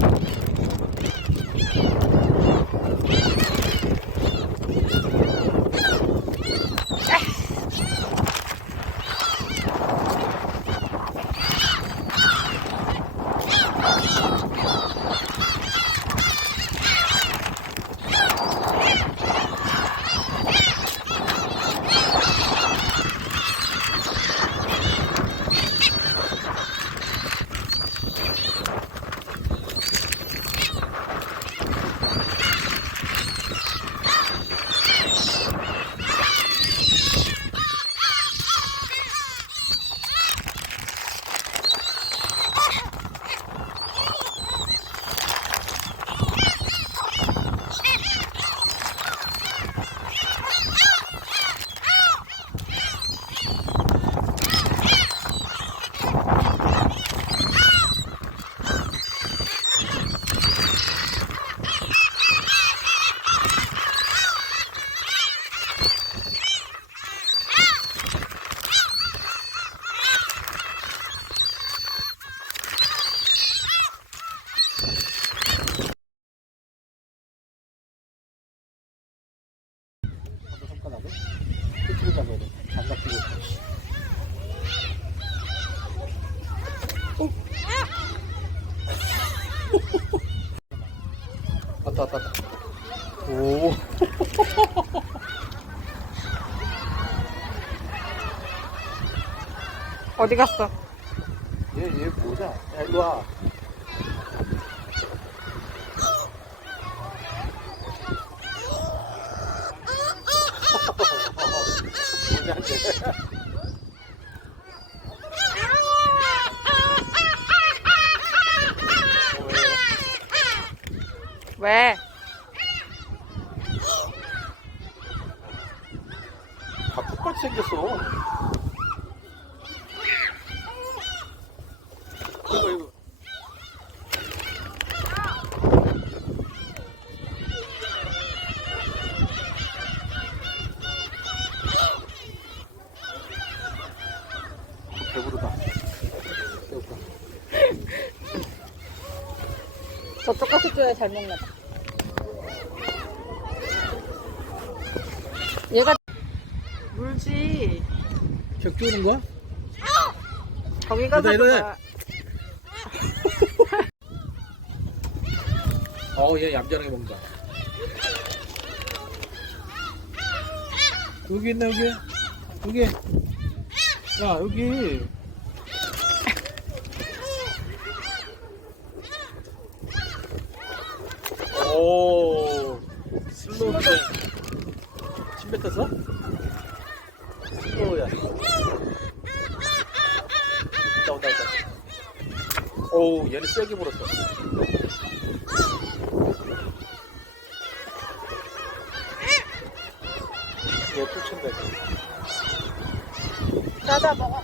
you 손가락을 끝으로 잡아야 돼. 장갑 끼고. 왔다 왔다 왔다. 오. 어디 갔어? 얘, 얘 뭐냐? 야, 일로 와. 쟤. 왜? 다 똑같이 생겼어. 이거, 이거. 배부르다. 배고파. 저쪽 가서 줘야 잘 먹나 봐. 얘가 물지. 적 주는 거야? 거기 가서 이러네, 이러네. 봐. 어, 얘 얌전하게 먹는다. 여기 있네, 여기. 여기. 야, 여기. 오, 슬로우 때. 침 뱉었어? 슬로우야. 온다, 온다, 온다. 오, 얘는 세게 물었어. 얘 이거. 짜자 먹어.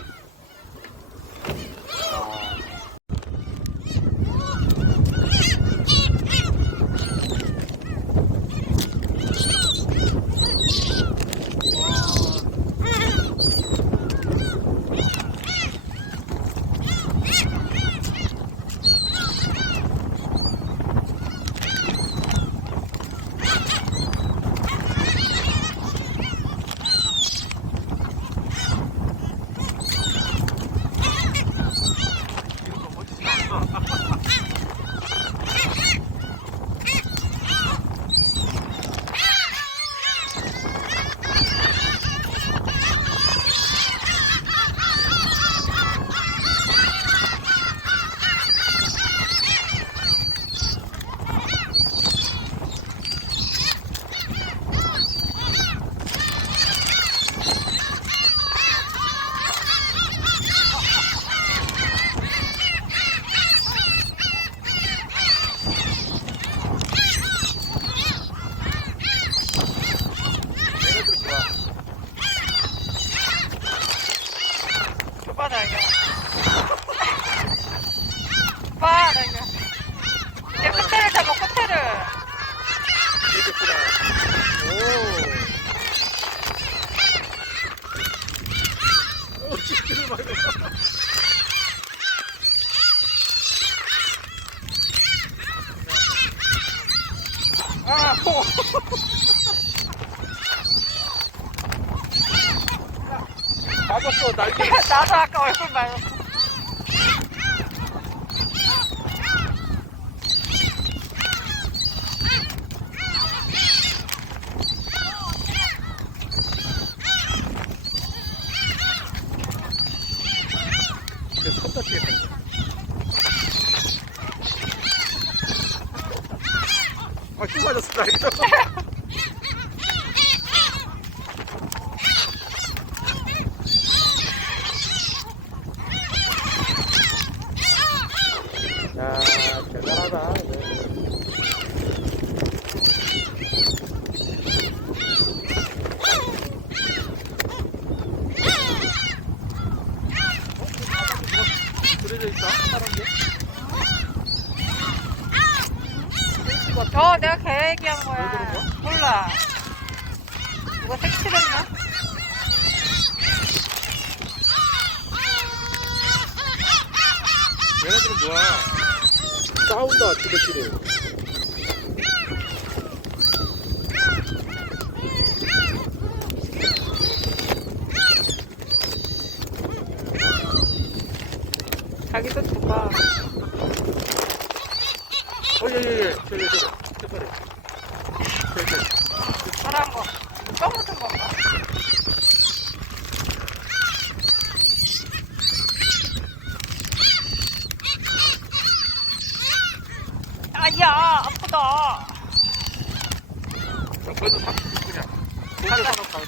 아, 또. 맞았어, 날개. 나도 아까 얼굴 맞았어. 아, 쭉 맞았어, 나 이거. 야, 대단하다. 이거. 그려져 있다, 게. 저 내가 계획이한 거야. 왜 그런 거야? 몰라. 누가 색칠했나? 얘네들은 뭐야? 싸운다, 지들끼리. 자기도 줘봐. 어, 예, 예, 예. 저기, 저기. 저기. 저기, 저기. 파란 거. 껌 같은 건가? 아야 아프다. 자, 그래도 그냥. 사놓고.